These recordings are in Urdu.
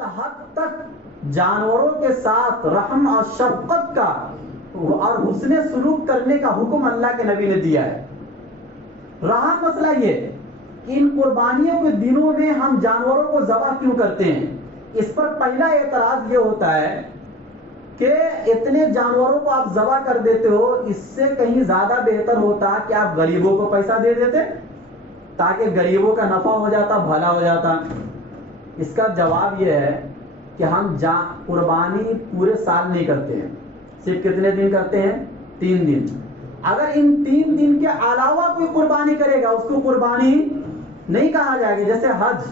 بہت حد تک جانوروں کے ساتھ رحم اور شفقت کا اور حسن سلوک کرنے کا حکم اللہ کے نبی نے دیا ہے۔ رہا مسئلہ یہ کہ ان قربانیوں کے دنوں میں ہم جانوروں کو ذبح کیوں کرتے ہیں، اس پر پہلا اعتراض یہ ہوتا ہے کہ اتنے جانوروں کو آپ ذبح کر دیتے ہو، اس سے کہیں زیادہ بہتر ہوتا کہ آپ غریبوں کو پیسہ دے دیتے تاکہ غریبوں کا نفع ہو جاتا، بھلا ہو جاتا۔ اس کا جواب یہ ہے کہ ہم قربانی پورے سال نہیں کرتے ہیں، صرف کتنے دن کرتے ہیں؟ 3 دن۔ اگر ان 3 دن کے علاوہ کوئی قربانی کرے گا اس کو قربانی نہیں کہا جائے گا۔ جیسے حج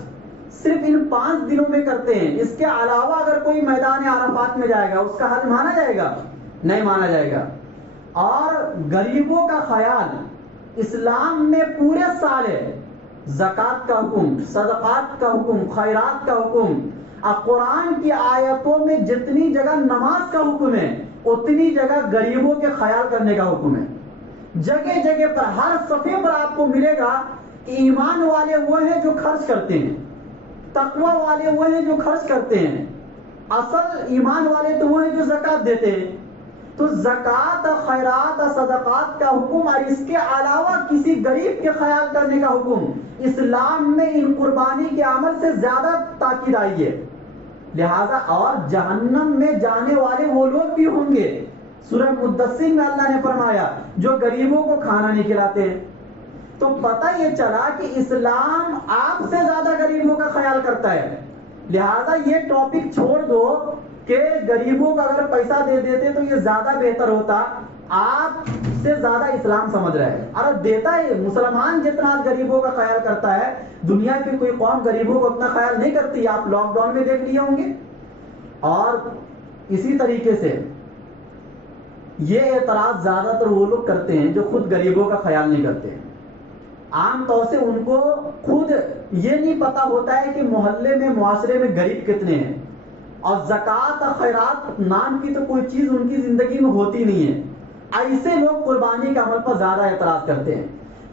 صرف ان 5 دنوں میں کرتے ہیں، اس کے علاوہ اگر کوئی میدان عرفات میں جائے گا اس کا حج مانا جائے گا؟ نہیں مانا جائے گا۔ اور غریبوں کا خیال اسلام میں پورے سال ہے، زکوٰۃ کا حکم، صدقات کا حکم، خیرات کا حکم۔ قرآن کی آیتوں میں جتنی جگہ نماز کا حکم ہے اتنی جگہ غریبوں کے خیال کرنے کا حکم ہے۔ جگہ جگہ پر ہر صفحے پر آپ کو ملے گا کہ ایمان والے وہ ہیں جو خرچ کرتے ہیں، تقوی والے وہ ہیں جو خرچ کرتے ہیں، اصل ایمان والے تو وہ ہیں جو زکوٰۃ دیتے ہیں۔ تو زکوٰۃ، خیرات اور صدقات کا حکم اور اس کے علاوہ کسی غریب کے خیال کرنے کا حکم اسلام میں ان قربانی کے عمل سے زیادہ تاکید آئی ہے۔ لہذا اور جہنم میں جانے والے وہ لوگ بھی ہوں گے، سورہ مدثر میں اللہ نے فرمایا جو غریبوں کو کھانا نہیں کھلاتے ہیں۔ تو پتہ یہ چلا کہ اسلام آپ سے زیادہ غریبوں کا خیال کرتا ہے۔ لہذا یہ ٹاپک چھوڑ دو کہ غریبوں کا اگر پیسہ دے دیتے تو یہ زیادہ بہتر ہوتا، آپ سے زیادہ اسلام سمجھ رہے ہیں۔ اور دیتا ہے، مسلمان جتنا غریبوں کا خیال کرتا ہے دنیا کی کوئی قوم غریبوں کو اتنا خیال نہیں کرتی، آپ لاک ڈاؤن میں دیکھ لیے ہوں گے۔ اور اسی طریقے سے یہ اعتراض زیادہ تر وہ لوگ کرتے ہیں جو خود غریبوں کا خیال نہیں کرتے ہیں۔ عام طور سے ان کو خود یہ نہیں پتا ہوتا ہے کہ محلے میں، معاشرے میں غریب کتنے ہیں، اور زکوٰۃ اور خیرات نام کی تو کوئی چیز ان کی زندگی میں ہوتی نہیں ہے۔ ایسے لوگ قربانی کے عمل پر زیادہ اعتراض کرتے ہیں۔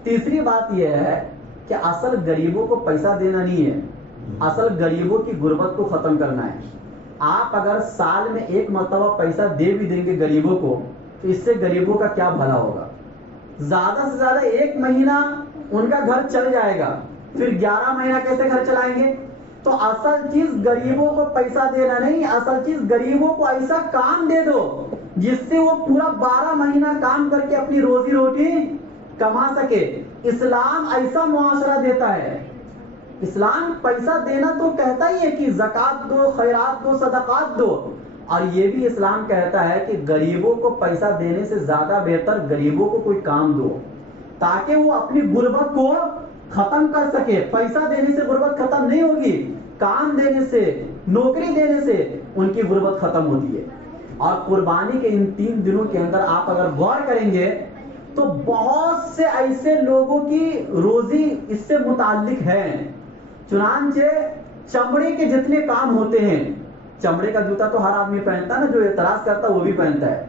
تیسری بات یہ ہے کہ اصل غریبوں کو پیسہ دینا نہیں ہے، اصل غریبوں کی غربت کو ختم کرنا ہے۔ آپ اگر سال میں 1 مرتبہ پیسہ دے بھی دیں گے غریبوں کو تو اس سے غریبوں کا کیا بھلا ہوگا؟ زیادہ سے زیادہ 1 مہینہ ان کا گھر چل جائے گا، پھر 11 مہینہ کیسے گھر چلائیں گے؟ تو اصل چیز غریبوں کو پیسہ دینا نہیں، اصل چیز غریبوں کو ایسا کام دے دو جس سے وہ پورا 12 مہینہ کام کر کے اپنی روزی روٹی کما سکے۔ اسلام ایسا معاشرہ دیتا ہے۔ اسلام پیسہ دینا تو کہتا ہی ہے کہ زکوٰۃ دو، خیرات دو، صدقات دو، اور یہ بھی اسلام کہتا ہے کہ غریبوں کو پیسہ دینے سے زیادہ بہتر غریبوں کو کوئی کام دو تاکہ وہ اپنی غربت کو ختم کر سکے۔ پیسہ دینے سے غربت ختم نہیں ہوگی، کام دینے سے، نوکری دینے سے ان کی غربت ختم ہوتی ہے۔ اور قربانی کے ان 3 دنوں کے اندر آپ اگر غور کریں گے تو بہت سے ایسے لوگوں کی روزی اس سے متعلق ہے۔ چنانچہ چمڑے کے جتنے کام ہوتے ہیں، چمڑے کا جوتا تو ہر آدمی پہنتا نا، جو اعتراض کرتا وہ بھی پہنتا ہے،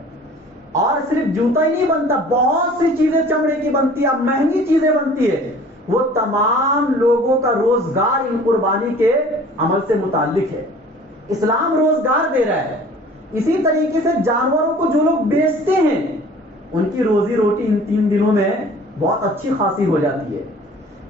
اور صرف جوتا ہی نہیں بنتا، بہت سی چیزیں چمڑے کی بنتی ہے، مہنگی چیزیں بنتی ہے۔ وہ تمام لوگوں کا روزگار ان قربانی کے عمل سے متعلق ہے۔ اسلام روزگار دے رہا ہے۔ اسی طریقے سے جانوروں کو جو لوگ بیچتے ہیں ان کی روزی روٹی ان 3 دنوں میں بہت اچھی خاصی ہو جاتی ہے۔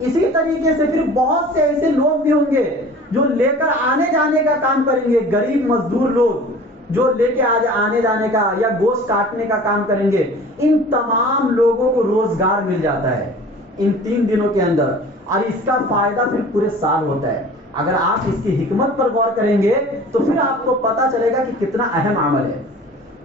اسی طریقے سے پھر بہت سے ایسے لوگ بھی ہوں گے جو لے کر آنے جانے کا کام کریں گے، غریب مزدور لوگ جو لے کے آنے جانے کا یا گوشت کاٹنے کا کام کریں گے۔ ان تمام لوگوں کو روزگار مل جاتا ہے ان 3 دنوں کے اندر، اور اس کا فائدہ پھر پورے سال ہوتا ہے۔ اگر آپ اس کی حکمت پر غور کریں گے تو پھر آپ کو پتا چلے گا کہ کتنا اہم عمل ہے۔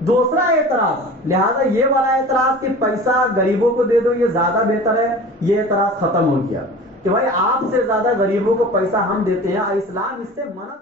دوسرا اعتراض، لہذا یہ والا اعتراض کہ پیسہ غریبوں کو دے دو یہ زیادہ بہتر ہے، یہ اعتراض ختم ہو گیا کہ بھائی آپ سے زیادہ غریبوں کو پیسہ ہم دیتے ہیں، اور اسلام اس سے منع